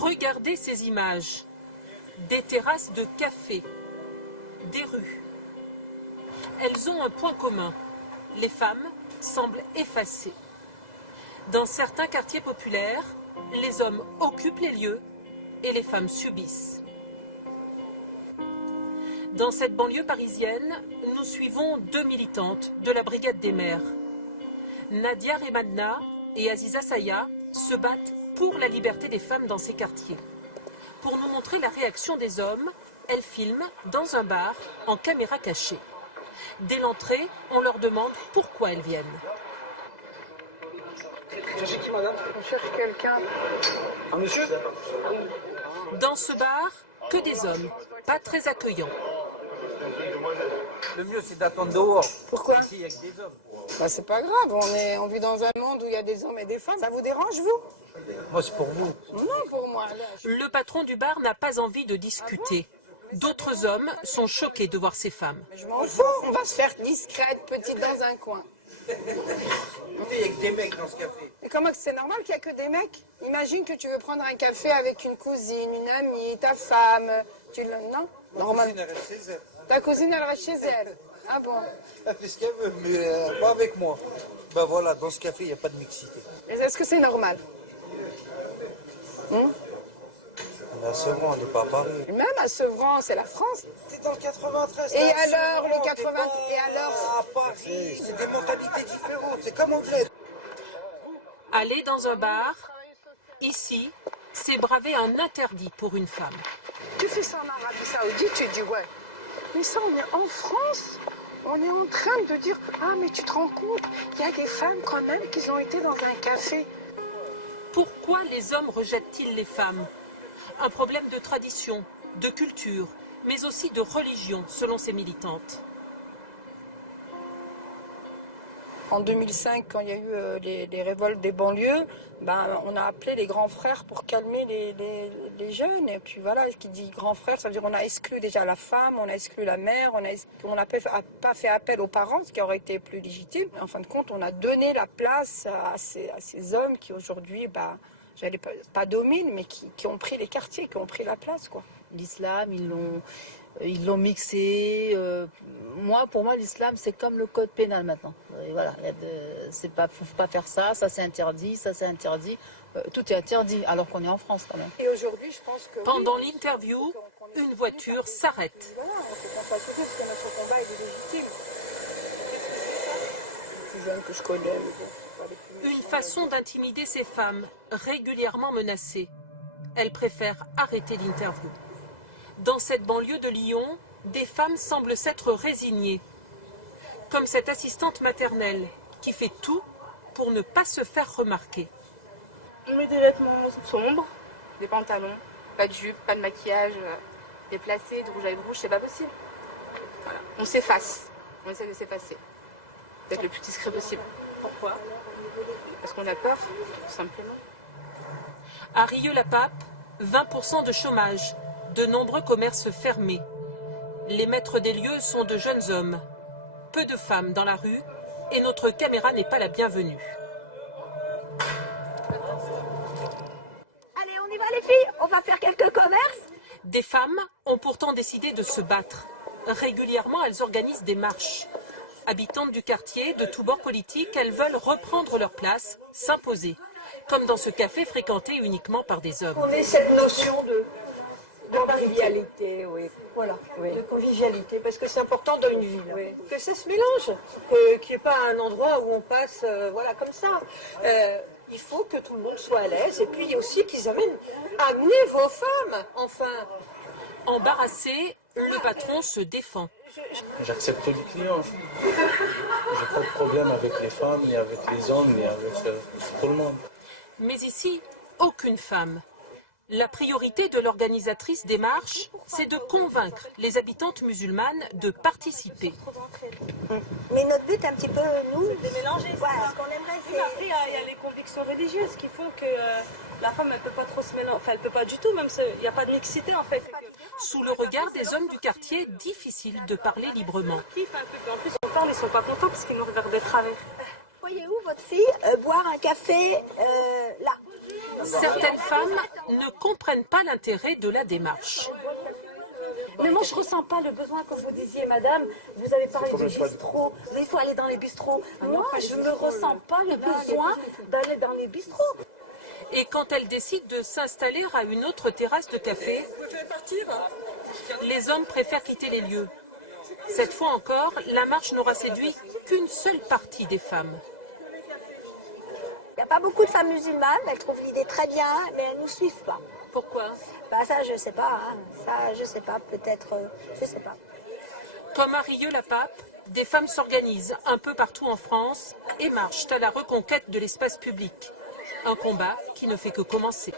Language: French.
Regardez ces images. Des terrasses de café, des rues. Elles ont un point commun. Les femmes semblent effacées. Dans certains quartiers populaires, les hommes occupent les lieux et les femmes subissent. Dans cette banlieue parisienne, nous suivons deux militantes de la Brigade des mères. Nadia Remadna et Aziza Saya se battent pour la liberté des femmes dans ces quartiers. Pour nous montrer la réaction des hommes, elles filment dans un bar en caméra cachée. Dès l'entrée, on leur demande pourquoi elles viennent. Madame, on cherche quelqu'un. Un monsieur? Dans ce bar, que des hommes, pas très accueillants. Le mieux, c'est d'attendre dehors. Pourquoi? Ici, il y a que des hommes. Bah, c'est pas grave, on vit dans un monde où il y a des hommes et des femmes. Ça vous dérange, vous? Moi, c'est pour vous. Non, pour moi. Là, Le patron du bar n'a pas envie de discuter. D'autres hommes sont choqués de voir ces femmes. je m'en fous, on va se faire discrète, petite dans un coin. Il y a que des mecs dans ce café. Mais comment c'est normal qu'il n'y a que des mecs? Imagine que tu veux prendre un café avec une cousine, une amie, ta femme. Non? Normal. Elle reste chez elle. Ta cousine, elle reste chez elle. Ah bon? Elle fait ce qu'elle veut, mais pas avec moi. Ben voilà, dans ce café, il n'y a pas de mixité. Mais est-ce que c'est normal? On est à Sevran, on n'est pas à Paris. Même à Sevran, c'est la France. C'est dans le 93. Et alors, le 80... Et alors? À Paris, c'est des mentalités différentes. C'est comme anglais. Aller dans un bar, ici, c'est braver un interdit pour une femme. Tu fais ça en Arabie Saoudite, tu dis ouais. Mais ça, on est en France. On est en train de dire, ah mais tu te rends compte, il y a des femmes quand même qui ont été dans un café. Pourquoi les hommes rejettent-ils les femmes? Un problème de tradition, de culture, mais aussi de religion, selon ces militantes. En 2005, quand il y a eu les révoltes des banlieues, on a appelé les grands frères pour calmer les jeunes. Et puis voilà, ce qui dit grand frère, ça veut dire qu'on a exclu déjà la femme, on a exclu la mère, on n'a pas fait appel aux parents, ce qui aurait été plus légitime. En fin de compte, on a donné la place à ces hommes qui aujourd'hui, j'allais pas dominent, mais qui ont pris les quartiers, qui ont pris la place, quoi. L'islam, ils l'ont mixé. Pour moi, l'islam, c'est comme le code pénal maintenant. Et voilà, faut pas faire ça, ça c'est interdit, ça c'est interdit. Tout est interdit, alors qu'on est en France quand même. Et aujourd'hui, je pense que... Pendant l'interview, une voiture s'arrête. Voilà, on peut constater parce que notre combat est légitime. Les plus jeunes que je connais, mais bon, c'est pas les plus... Une façon d'intimider ces femmes, régulièrement menacées. Elle préfère arrêter l'interview. Dans cette banlieue de Lyon, des femmes semblent s'être résignées. Comme cette assistante maternelle qui fait tout pour ne pas se faire remarquer. On met des vêtements sombres, des pantalons, pas de jupe, pas de maquillage, déplacé, de rouge à lèvres rouge, c'est pas possible. Voilà. On s'efface, on essaie de s'effacer, d'être le plus discret possible. Pourquoi? Parce qu'on a peur, tout simplement. À Rieux-la-Pape, 20% de chômage, de nombreux commerces fermés. Les maîtres des lieux sont de jeunes hommes. Peu de femmes dans la rue et notre caméra n'est pas la bienvenue. Allez, on y va les filles, on va faire quelques commerces. Des femmes ont pourtant décidé de se battre. Régulièrement, elles organisent des marches. Habitantes du quartier, de tous bords politiques, elles veulent reprendre leur place, s'imposer. Comme dans ce café fréquenté uniquement par des hommes. On ait cette notion de convivialité, oui. Voilà, oui. De convivialité, parce que c'est important dans une ville. Oui. Que ça se mélange, qu'il n'y ait pas un endroit où on passe comme ça. Il faut que tout le monde soit à l'aise, et puis aussi qu'ils amenez vos femmes, enfin. Embarrassé, le patron se défend. J'accepte les clients. J'ai pas de problème avec les femmes, ni avec les hommes, ni avec tout le monde. Mais ici, aucune femme. La priorité de l'organisatrice des marches, c'est de convaincre les habitantes musulmanes de participer. Mais notre but, un petit peu, nous, De mélanger, voilà, ce qu'on aimerait, c'est... Après, il y a les convictions religieuses qui font que la femme, elle peut pas trop se mélanger. Enfin, elle peut pas du tout, même il n'y a pas de mixité, en fait. Sous le regard des hommes du quartier, difficile de parler librement. En plus, on parle, ils sont pas contents parce qu'ils nous regardent de travers. Voyez où votre fille boire un café là? Certaines femmes ne comprennent pas l'intérêt de la démarche. Mais moi, je ne ressens pas le besoin, comme vous disiez, madame. Vous avez parlé de bistrot. Il faut aller dans les bistrots. Moi, je ne ressens pas le besoin d'aller dans les bistrots. Et quand elles décident de s'installer à une autre terrasse de café, les hommes préfèrent quitter les lieux. Cette fois encore, la marche n'aura séduit qu'une seule partie des femmes. Il n'y a pas beaucoup de femmes musulmanes, elles trouvent l'idée très bien, mais elles ne nous suivent pas. Pourquoi? Bah ça, je sais pas. Hein. Ça, je sais pas. Peut-être, je sais pas. Comme à Rieux-la-Pape, des femmes s'organisent un peu partout en France et marchent à la reconquête de l'espace public. Un combat qui ne fait que commencer.